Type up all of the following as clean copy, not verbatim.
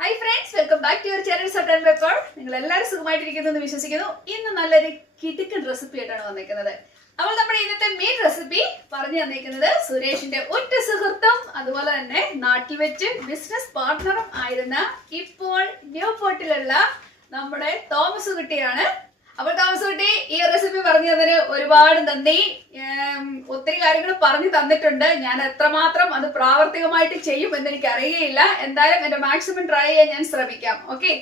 Hi friends, welcome back to your channel Salt and Pepper. നിങ്ങൾ എല്ലാവരും സുഖമായിട്ടിരിക്കുന്നെന്ന് വിശ്വസിക്കുന്നു. ഇന്ന് നല്ലൊരു കിടിക്കൻ റെസിപ്പി ആയിട്ടാണ് വന്നിരിക്കുന്നത്. അപ്പോൾ നമ്മുടെ ഇന്നത്തെ മെയിൻ റെസിപ്പി പറഞ്ഞു തന്നിരിക്കുന്നത് സുരേഷിന്റെ ഒറ്റ സുഹൃത്തും അതുപോലെ തന്നെ നാട്ടിൽ വെച്ച് ബിസിനസ് പാർട്ട്ണറും ആയിരുന്ന ഇപ്പോൾ ങൾporkലുള്ള നമ്മുടെ തോമസ് കുട്ടിയാണ്. അപ്പോൾ തോമസ് കുട്ടി ഈ റെസിപ്പി പറഞ്ഞു തന്നതിന് ഒരുപാട് നന്ദി. ഒത്തിരി കാര്യങ്ങൾ പറഞ്ഞു തന്നിട്ടുണ്ട്. ഞാൻ എത്രമാത്രം അത് പ്രാവർത്തികമായിട്ട് ചെയ്യും എന്ന് എനിക്ക് അറിയുകയില്ല. എന്തായാലും എന്റെ മാക്സിമം ട്രൈ ചെയ്യാൻ ഞാൻ ശ്രമിക്കാം. ഓക്കെ,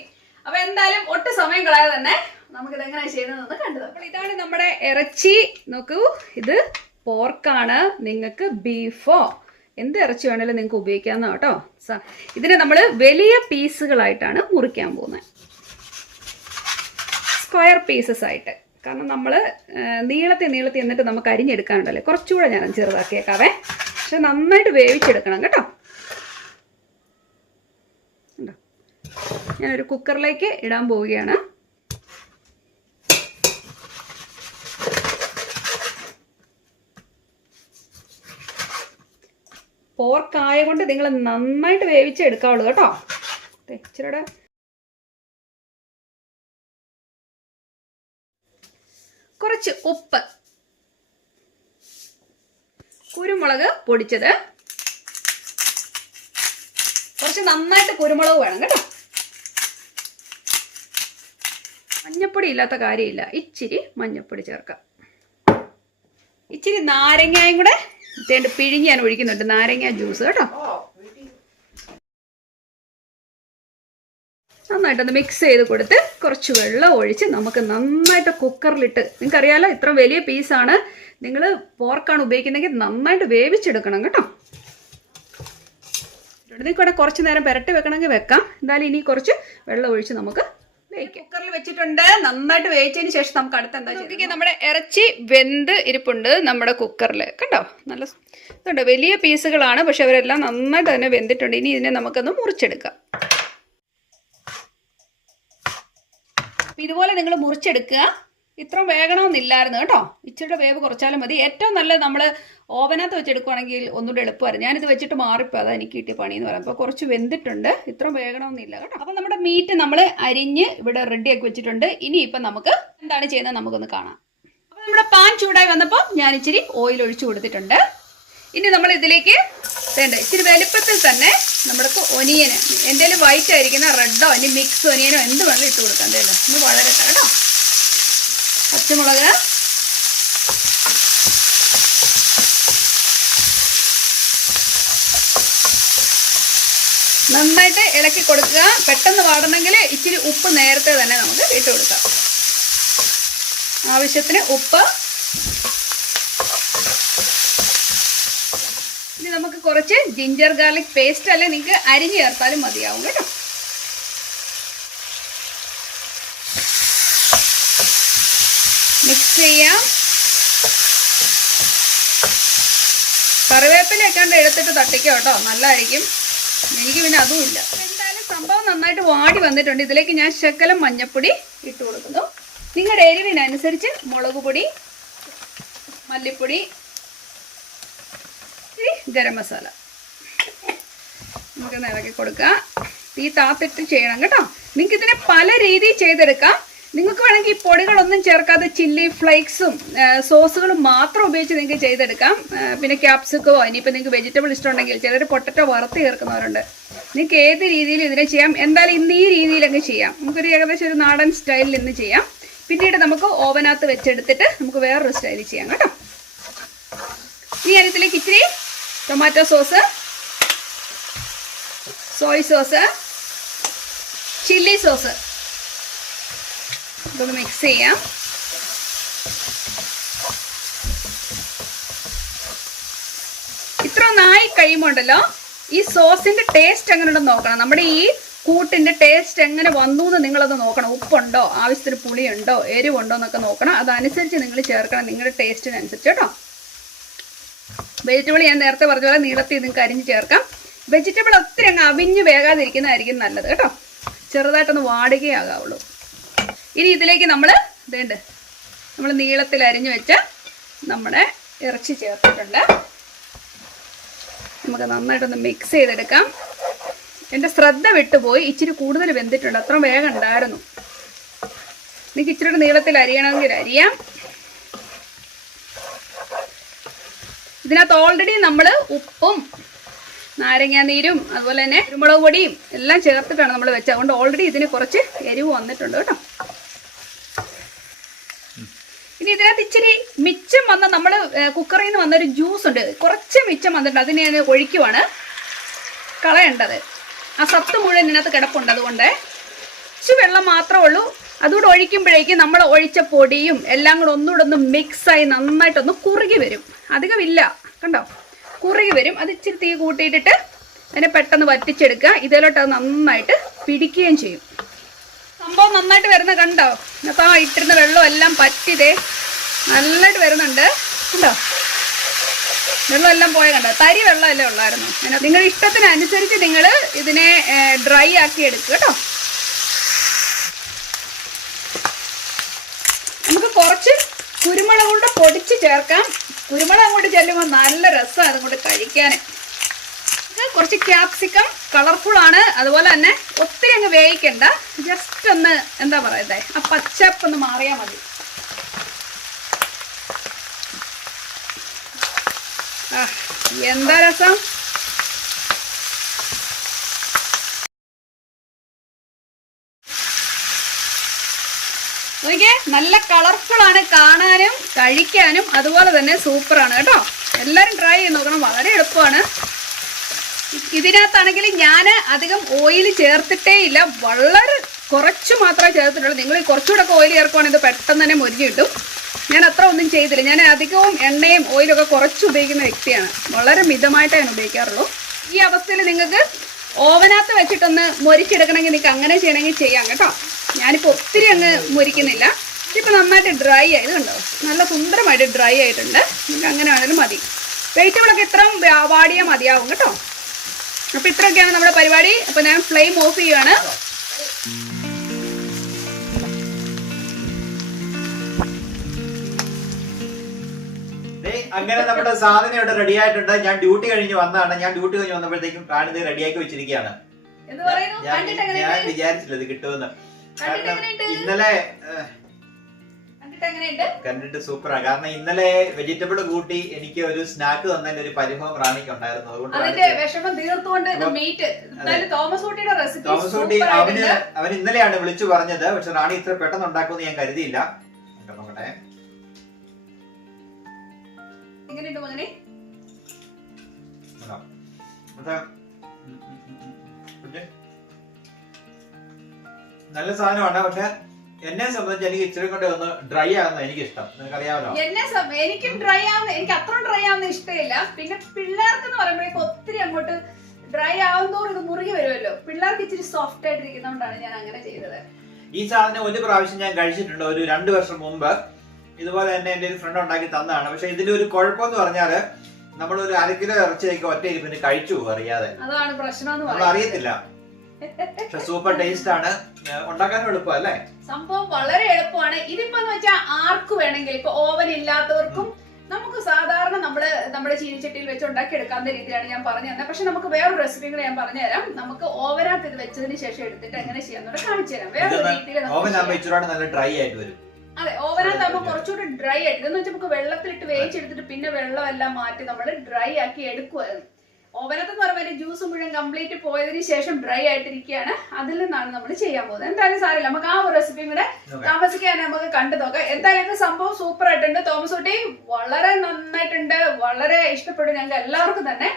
അപ്പൊ എന്തായാലും ഒട്ടും സമയം കളയാതെ തന്നെ നമുക്കിത് എങ്ങനെയാണ് ചെയ്യുന്നതെന്ന് കണ്ടത്. അപ്പോൾ ഇതാണ് നമ്മുടെ ഇറച്ചി. നോക്കൂ, ഇത് പോർക്കാണ്. നിങ്ങൾക്ക് ബീഫോ എന്ത് ഇറച്ചി വേണമെങ്കിലും നിങ്ങൾക്ക് ഉപയോഗിക്കാവുന്ന കേട്ടോ. ഇതിനെ നമ്മൾ വലിയ പീസുകളായിട്ടാണ് മുറിക്കാൻ പോകുന്നത്, സ്ക്വയർ പീസസ് ആയിട്ട്. കാരണം നമ്മൾ നീളത്തിൽ എന്നിട്ട് നമുക്ക് അരിഞ്ഞെടുക്കാനുണ്ടല്ലേ. കുറച്ചുകൂടെ ഞാൻ ചെറുതാക്കിയേക്കാവേ, പക്ഷെ നന്നായിട്ട് വേവിച്ചെടുക്കണം കേട്ടോ. ഞാനൊരു കുക്കറിലേക്ക് ഇടാൻ പോവുകയാണ്. പോർക്കായ കൊണ്ട് നിങ്ങൾ നന്നായിട്ട് വേവിച്ചെടുക്കാവുള്ളൂ കേട്ടോ. ഇച്ചിരിയുടെ കുറച്ച് ഉപ്പ്, കുരുമുളക് പൊടിച്ചത്, കുറച്ച് നന്നായിട്ട് കുരുമുളക് വേണം കേട്ടോ. മഞ്ഞപ്പൊടി ഇല്ലാത്ത കാര്യമില്ല, ഇച്ചിരി മഞ്ഞപ്പൊടി ചേർക്കാം. ഇച്ചിരി നാരങ്ങയും കൂടെ പിഴിഞ്ഞ് ഞാൻ ഒഴിക്കുന്നുണ്ട്, നാരങ്ങ ജ്യൂസ് കേട്ടോ. നന്നായിട്ടൊന്ന് മിക്സ് ചെയ്ത് കൊടുത്ത് കുറച്ച് വെള്ളം ഒഴിച്ച് നമുക്ക് നന്നായിട്ട് കുക്കറിലിട്ട്, നിങ്ങൾക്കറിയാലോ ഇത്ര വലിയ പീസാണ്, നിങ്ങൾ പോർക്കാണ് ഉപയോഗിക്കുന്നതെങ്കിൽ നന്നായിട്ട് വേവിച്ചെടുക്കണം കേട്ടോ. നിങ്ങൾക്കിവിടെ കുറച്ച് നേരം പുരട്ടി വെക്കണമെങ്കിൽ വെക്കാം. എന്തായാലും ഇനി കുറച്ച് വെള്ളം ഒഴിച്ച് നമുക്ക് വേവിക്കാം. കുക്കറിൽ വെച്ചിട്ടുണ്ട്. നന്നായിട്ട് വേവിച്ചതിന് ശേഷം നമുക്ക് അടുത്ത് എന്താ ചെയ്യുക, നമ്മുടെ ഇറച്ചി വെന്ത് ഇരിപ്പുണ്ട് നമ്മുടെ കുക്കറിൽ കണ്ടോ. നല്ല ഇതുണ്ട്, വലിയ പീസുകളാണ്, പക്ഷെ അവരെല്ലാം നന്നായിട്ട് തന്നെ വെന്തിട്ടുണ്ട്. ഇനി ഇതിനെ നമുക്കൊന്ന് മുറിച്ചെടുക്കാം. ഇതുപോലെ നിങ്ങൾ മുറിച്ചെടുക്കുക. ഇത്രയും വേകണമെന്നില്ലായിരുന്നു കേട്ടോ, ഇച്ചിരി വേവ് കുറച്ചാലും മതി. ഏറ്റവും നല്ലത് നമ്മൾ ഓവനകത്ത് വെച്ചെടുക്കുകയാണെങ്കിൽ ഒന്നുകൂടെ എളുപ്പമായിരുന്നു. ഞാനിത് വെച്ചിട്ട് മാറിപ്പോൾ അതാ എനിക്ക് കിട്ടിയ പണി എന്ന് പറയാം. അപ്പോൾ കുറച്ച് വെന്തിട്ടുണ്ട്, ഇത്രയും വേകണമെന്നില്ല കേട്ടോ. അപ്പോൾ നമ്മുടെ മീറ്റ് നമ്മൾ അരിഞ്ഞ് ഇവിടെ റെഡിയാക്കി വെച്ചിട്ടുണ്ട്. ഇനിയിപ്പം നമുക്ക് എന്താണ് ചെയ്യുന്നത് നമുക്കൊന്ന് കാണാം. അപ്പോൾ നമ്മുടെ പാൻ ചൂടായി വന്നപ്പോൾ ഞാൻ ഇച്ചിരി ഓയിൽ ഒഴിച്ചു കൊടുത്തിട്ടുണ്ട്. ഇനി നമ്മൾ ഇതിലേക്ക് വേണ്ട ഇച്ചിരി വലുപ്പത്തിൽ തന്നെ നമ്മൾക്ക് ഒനിയന്, എന്തെങ്കിലും വൈറ്റ് ആയിരിക്കുന്ന റെഡോ ഇനി മിക്സ് ഒനിയനോ എന്ത് വേണമെങ്കിലും ഇട്ട് കൊടുക്കാം. എന്തായാലും ഒന്ന് വളരട്ടെ കേട്ടോ. പച്ചമുളക്, നന്നായിട്ട് ഇളക്കി കൊടുക്കുക. പെട്ടെന്ന് വാടണമെങ്കിൽ ഇച്ചിരി ഉപ്പ് നേരത്തെ തന്നെ നമുക്ക് ഇട്ട് കൊടുക്കാം. ആവശ്യത്തിന് ഉപ്പ്. ഇനി നമുക്ക് കുറച്ച് ജിഞ്ചർ ഗാർലിക് പേസ്റ്റ് അല്ലെ നിങ്ങൾക്ക് അരിഞ്ഞ് ചേർത്താലും മതിയാവും കേട്ടോ. മിക്സ് ചെയ്യാം. കറിവേപ്പിലൊക്കെ എടുത്തിട്ട് തട്ടിക്കോ കേട്ടോ, നല്ലതായിരിക്കും. എനിക്ക് പിന്നെ അതുമില്ല. എന്തായാലും സംഭവം നന്നായിട്ട് വാടി വന്നിട്ടുണ്ട്. ഇതിലേക്ക് ഞാൻ ശകലം മഞ്ഞൾപ്പൊടി ഇട്ട് കൊടുക്കുന്നു. നിങ്ങളുടെ എരിവിനനുസരിച്ച് മുളക് പൊടി, മല്ലിപ്പൊടി, ഗരം മസാല നമുക്കൊന്ന് ഇളക്കി കൊടുക്കാം. തീ താത്തിട്ട് ചെയ്യണം കേട്ടോ. നിങ്ങൾക്ക് ഇതിനെ പല രീതിയിൽ ചെയ്തെടുക്കാം. നിങ്ങൾക്ക് വേണമെങ്കിൽ ഈ പൊടികളൊന്നും ചേർക്കാതെ ചില്ലി ഫ്ലേക്സും സോസുകളും മാത്രം ഉപയോഗിച്ച് നിങ്ങൾക്ക് ചെയ്തെടുക്കാം. പിന്നെ ക്യാപ്സിക്കോ, ഇനിയിപ്പോൾ നിങ്ങൾക്ക് വെജിറ്റബിൾ ഇഷ്ടമുണ്ടെങ്കിൽ ചിലർ പൊട്ടറ്റോ വറുത്ത് ചേർക്കുന്നവരുണ്ട്. നിങ്ങൾക്ക് ഏത് രീതിയിൽ ഇതിനെ ചെയ്യാം. എന്തായാലും ഇന്ന് ഈ രീതിയിലങ്ങ് ചെയ്യാം. നമുക്കൊരു ഏകദേശം ഒരു നാടൻ സ്റ്റൈലിൽ ഇന്ന് ചെയ്യാം. പിന്നീട് നമുക്ക് ഓവനകത്ത് വെച്ചെടുത്തിട്ട് നമുക്ക് വേറൊരു സ്റ്റൈലിൽ ചെയ്യാം കേട്ടോ. ഇനി അതിലേക്ക് ഇച്ചിരി tomato sauce, Soy sauce, chilli sauce ഇതൊന്ന് മിക്സ് ചെയ്യാം. ഇത്ര ഒന്നായി കഴിയുമ്പോണ്ടല്ലോ ഈ സോസിന്റെ ടേസ്റ്റ് എങ്ങനെ ഉണ്ടെന്ന് നോക്കണം. നമ്മുടെ ഈ കൂട്ടിന്റെ ടേസ്റ്റ് എങ്ങനെ വന്നു എന്ന് നിങ്ങളത് നോക്കണം. ഉപ്പുണ്ടോ, ആവശ്യത്തിന് പുളിയുണ്ടോ, എരിവുണ്ടോ എന്നൊക്കെ നോക്കണം. അതനുസരിച്ച് നിങ്ങൾ ചേർക്കണം, നിങ്ങളുടെ ടേസ്റ്റിനനുസരിച്ച് കേട്ടോ. വെജിറ്റബിൾ ഞാൻ നേരത്തെ പറഞ്ഞ പോലെ നീളത്തിൽ നിങ്ങൾക്ക് അരിഞ്ഞ് ചേർക്കാം. വെജിറ്റബിൾ ഒത്തിരി അങ്ങ് അവിഞ്ഞ് വേകാതിരിക്കുന്നതായിരിക്കും നല്ലത് കേട്ടോ. ചെറുതായിട്ടൊന്ന് വാടുകയാകാവുള്ളൂ. ഇനി ഇതിലേക്ക് നമ്മൾ നീളത്തിൽ അരിഞ്ഞ് വെച്ച നമ്മുടെ ഇറച്ചി ചേർത്തിട്ടുണ്ട്. നമുക്ക് നന്നായിട്ടൊന്ന് മിക്സ് ചെയ്തെടുക്കാം. എൻ്റെ ശ്രദ്ധ വിട്ടുപോയി, ഇച്ചിരി കൂടുതൽ വെന്തിട്ടുണ്ട്. അത്ര വേഗം ഉണ്ടായിരുന്നു. എനിക്ക് ഇച്ചിരി നീളത്തിൽ അരിയണമെങ്കിൽ അരിയാം. ഇതിനകത്ത് ഓൾറെഡി നമ്മൾ ഉപ്പും നാരങ്ങാനീരും അതുപോലെ തന്നെ കുരുമുളക് പൊടിയും എല്ലാം ചേർത്തിട്ടാണ് നമ്മൾ വെച്ചത്. അതുകൊണ്ട് ഓൾറെഡി ഇതിന് കുറച്ച് എരിവ് വന്നിട്ടുണ്ട് കേട്ടോ. ഇനി ഇതിനകത്ത് ഇച്ചിരി മിച്ചം വന്ന നമ്മൾ കുക്കറിൽ നിന്ന് വന്നൊരു ജ്യൂസ് ഉണ്ട്, കുറച്ച് മിച്ചം വന്നിട്ടുണ്ട്. അതിന് ഞാൻ ഒഴിക്കുവാണ്, കളയേണ്ടത്. ആ സത്ത് മുഴുവൻ ഇതിനകത്ത് കിടപ്പുണ്ട്. അതുകൊണ്ട് ഇച്ചിരി വെള്ളം മാത്രമേ ഉള്ളൂ. അതുകൂടെ ഒഴിക്കുമ്പോഴേക്കും നമ്മൾ ഒഴിച്ച പൊടിയും എല്ലാം കൂടെ ഒന്നുകൂടെ ഒന്ന് മിക്സായി നന്നായിട്ടൊന്ന് കുറുകി വരും. അധികമില്ല, കണ്ടോ, കുറുകി വരും. അത് ഇച്ചിരി തീ കൂട്ടിയിട്ടിട്ട് അതിനെ പെട്ടെന്ന് വറ്റിച്ചെടുക്കുക. ഇതിലോട്ട് അത് നന്നായിട്ട് പിടിക്കുകയും ചെയ്യും. സംഭവം നന്നായിട്ട് വരുന്ന കണ്ടോ, അപ്പോൾ ആ ഇട്ടിരുന്ന വെള്ളം എല്ലാം പറ്റിതേ നന്നായിട്ട് വരുന്നുണ്ട്. കണ്ടോ, വെള്ളം എല്ലാം പോയ കണ്ടോ, തരി വെള്ളമല്ലേ ഉള്ളായിരുന്നു. അങ്ങനെ നിങ്ങളുടെ ഇഷ്ടത്തിനനുസരിച്ച് നിങ്ങൾ ഇതിനെ ഡ്രൈ ആക്കി എടുക്കുക കേട്ടോ. നമുക്ക് കുറച്ച് കുരുമുളക് കൂടെ പൊടിച്ച് ചേർക്കാം. കുരുമുളക് അങ്ങോട്ട് ചെല്ലുമ്പോൾ നല്ല രസമാണ് അതുകൊണ്ട് കഴിക്കാൻ. കുറച്ച് ക്യാപ്സിക്കം കളർഫുൾ ആണ്. അതുപോലെ തന്നെ ഒത്തിരി അങ്ങ് വേവിക്കണ്ട, ജസ്റ്റ് ഒന്ന് എന്താ പറയുന്നത്, ആ പച്ചപ്പൊന്ന് മാറിയാൽ മതി. എന്താ രസം. നോക്കിയേ, നല്ല കളർഫുൾ ആണ് കാണാനും കഴിക്കാനും. അതുപോലെ തന്നെ സൂപ്പറാണ് കേട്ടോ. എല്ലാവരും ട്രൈ ചെയ്ത് നോക്കണം, വളരെ എളുപ്പമാണ്. ഇതിനകത്താണെങ്കിൽ ഞാൻ അധികം ഓയിൽ ചേർത്തിട്ടേ ഇല്ല, വളരെ കുറച്ച് മാത്രമേ ചേർത്തിട്ടുള്ളൂ. നിങ്ങൾ കുറച്ചുകൂടെ ഓയിൽ ചേർക്കുവാണെങ്കിൽ ഇത് പെട്ടെന്ന് തന്നെ മൊരിഞ്ഞ് കിട്ടും. ഞാൻ അത്ര ഒന്നും ചെയ്തില്ല. ഞാൻ അധികവും എണ്ണയും ഓയിലൊക്കെ കുറച്ച് ഉപയോഗിക്കുന്ന വ്യക്തിയാണ്. വളരെ മിതമായിട്ടേ ഞാൻ ഉപയോഗിക്കാറുള്ളൂ. ഈ അവസ്ഥയിൽ നിങ്ങൾക്ക് ഓവനകത്ത് വെച്ചിട്ടൊന്ന് മൊരിച്ചെടുക്കണമെങ്കിൽ നിങ്ങൾക്ക് അങ്ങനെ ചെയ്യണമെങ്കിൽ ചെയ്യാം കേട്ടോ. ഞാനിപ്പോൾ ഒത്തിരി അങ്ങ് മൊരിക്കുന്നില്ല. ഇതിപ്പോൾ നന്നായിട്ട് ഡ്രൈ ആയത് കണ്ടോ, നല്ല സുന്ദരമായിട്ട് ഡ്രൈ ആയിട്ടുണ്ട്. നിങ്ങൾക്ക് അങ്ങനെ ആണെങ്കിലും മതി. വെജിറ്റബിളൊക്കെ ഇത്രയും വാടിയാൽ മതിയാവും കേട്ടോ. അപ്പോൾ ഇത്രയൊക്കെയാണ് നമ്മുടെ പരിപാടി. അപ്പോൾ ഞാൻ ഫ്ലെയിം ഓഫ് ചെയ്യുകയാണ്. അങ്ങനെ നമ്മുടെ സാധനം ഇവിടെ റെഡി ആയിട്ടുണ്ട്. ഞാൻ ഡ്യൂട്ടി കഴിഞ്ഞ് വന്നതാണ്. ഞാൻ ഡ്യൂട്ടി കഴിഞ്ഞ് വന്നപ്പോഴത്തേക്കും കാണുന്നത് റെഡിയാക്കി വെച്ചിരിക്കുകയാണ്. ഞാൻ വിചാരിച്ചില്ല ഇത് കിട്ടുമെന്ന്. ഇന്നലെ കണ്ടിട്ട് സൂപ്പറാ. കാരണം ഇന്നലെ വെജിറ്റബിൾ കൂട്ടി എനിക്ക് ഒരു സ്നാക്ക് തന്നതിന്റെ ഒരു പരിഭവം റാണിക്ക് ഉണ്ടായിരുന്നു. തോമസ് കുട്ടി അവൻ ഇന്നലെയാണ് വിളിച്ചു പറഞ്ഞത്. പക്ഷെ റാണി ഇത്ര പെട്ടെന്ന് ഉണ്ടാക്കുമെന്ന് ഞാൻ കരുതിയില്ല. നോക്കട്ടെ, നല്ല സാധനമാണ്. പക്ഷെ എന്നെ സംബന്ധിച്ച് എനിക്ക് ഇച്ചിരി കൊണ്ട് ഒന്ന് ഡ്രൈ ആവുന്ന എനിക്ക് ഇഷ്ടം. നിങ്ങൾക്ക് അറിയാമല്ലോ, എനിക്കും ഡ്രൈ ആവുന്ന, എനിക്ക് അത്ര ഡ്രൈ ആവുന്ന ഇഷ്ടമില്ല. പിന്നെ പിള്ളേർക്ക് എന്ന് പറയുമ്പോഴേക്കും ഒത്തിരി അങ്ങോട്ട് ഡ്രൈ ആവുന്നതോറും ഇത് മുറുകി വരുമല്ലോ. പിള്ളേർക്ക് ഇച്ചിരി സോഫ്റ്റ് ആയിട്ടിരിക്കുന്നതുകൊണ്ടാണ് ഞാൻ അങ്ങനെ ചെയ്തത്. ഈ സാധനം ഒരു പ്രാവശ്യം ഞാൻ കഴിച്ചിട്ടുണ്ട്, ഒരു 2 വർഷം മുമ്പ്. ഇതുപോലെ തന്നെ എന്റെ ഒരു ഫ്രണ്ട് ഉണ്ടാക്കി തന്നതാണ്. പക്ഷെ ഇതിലൊരു കുഴപ്പമെന്ന് പറഞ്ഞാല് നമ്മളൊരു 1/2 കിലോ ഇറച്ചിയൊക്കെ ഒറ്റ ഇരിപ്പിന് കഴിച്ചു അറിയാതെ. അതാണ് പ്രശ്നം, നമ്മൾ അറിയത്തില്ല. പക്ഷെ സൂപ്പർ ടേസ്റ്റ് ആണ്, ഉണ്ടാക്കാനും എളുപ്പം അല്ലേ. സംഭവം വളരെ എളുപ്പമാണ്. ഇതിപ്പോ വെച്ചാൽ ആർക്ക് വേണമെങ്കിൽ, ഇപ്പൊ ഓവൻ ഇല്ലാത്തവർക്കും നമുക്ക് സാധാരണ നമ്മുടെ ചീനിച്ചട്ടിയിൽ വെച്ച് ഉണ്ടാക്കി എടുക്കാവുന്ന രീതിയിലാണ് ഞാൻ പറഞ്ഞു തന്നെ. പക്ഷെ നമുക്ക് വേറൊരു റെസിപ്പി കൂടെ ഞാൻ പറഞ്ഞുതരാം. നമുക്ക് ഓവനകത്ത് ഇത് വെച്ചതിന് ശേഷം എടുത്തിട്ട് എങ്ങനെ ചെയ്യാന്ന് കാണിച്ചു തരാം. വേറൊരു രീതിയിൽ നല്ല ഡ്രൈ ആയിട്ട് വരും. അതെ, ഓവനകത്താകുമ്പോൾ കുറച്ചുകൂടി ഡ്രൈ ആയിട്ട്, ഇതെന്ന് വെച്ചാൽ നമുക്ക് വെള്ളത്തിലിട്ട് വേവിച്ചെടുത്തിട്ട് പിന്നെ വെള്ളം എല്ലാം മാറ്റി നമ്മൾ ഡ്രൈ ആക്കി എടുക്കുമായിരുന്നു. ഓവനത്തെന്ന് പറയുമ്പോൾ ജ്യൂസ് മുഴുവൻ കംപ്ലീറ്റ് പോയതിനു ശേഷം ഡ്രൈ ആയിട്ടിരിക്കുകയാണ്. അതിൽ നിന്നാണ് നമ്മൾ ചെയ്യാൻ പോകുന്നത്. എന്തായാലും സാരില്ല, നമുക്ക് ആ ഒരു റെസിപ്പിയും കൂടെ താമസിക്കാൻ നമുക്ക് കണ്ടു നോക്കാം. എന്തായാലും സംഭവം സൂപ്പർ ആയിട്ടുണ്ട്. തോമസ് കുട്ടി വളരെ നന്നായിട്ടുണ്ട്, വളരെ ഇഷ്ടപ്പെടും ഞങ്ങൾക്ക് എല്ലാവർക്കും തന്നെ.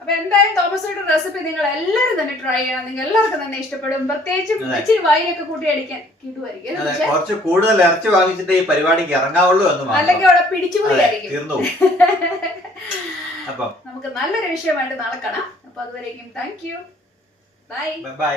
അപ്പൊ എന്തായാലും തോമസ് കുട്ടിയുടെ റെസിപ്പി നിങ്ങൾ എല്ലാവരും തന്നെ ട്രൈ ചെയ്യണം. നിങ്ങൾ എല്ലാവർക്കും തന്നെ ഇഷ്ടപ്പെടും. പ്രത്യേകിച്ചും ഇച്ചിരി വൈനൊക്കെ കൂട്ടി അടിക്കാൻ കിട്ടുമായിരിക്കും. കുറച്ച് കൂടുതൽ ഇറച്ചി വാങ്ങിച്ചിട്ട് ഈ പരിപാടിക്ക് ഇറങ്ങാവുള്ളൂ, അല്ലെങ്കിൽ അവിടെ പിടിച്ചുപോയിരിക്കും. അപ്പം നമുക്ക് നല്ലൊരു വിഷയമായിട്ട് നാളെ കാണാം. അപ്പൊ അതുവരേക്കും താങ്ക് യു, ബൈ.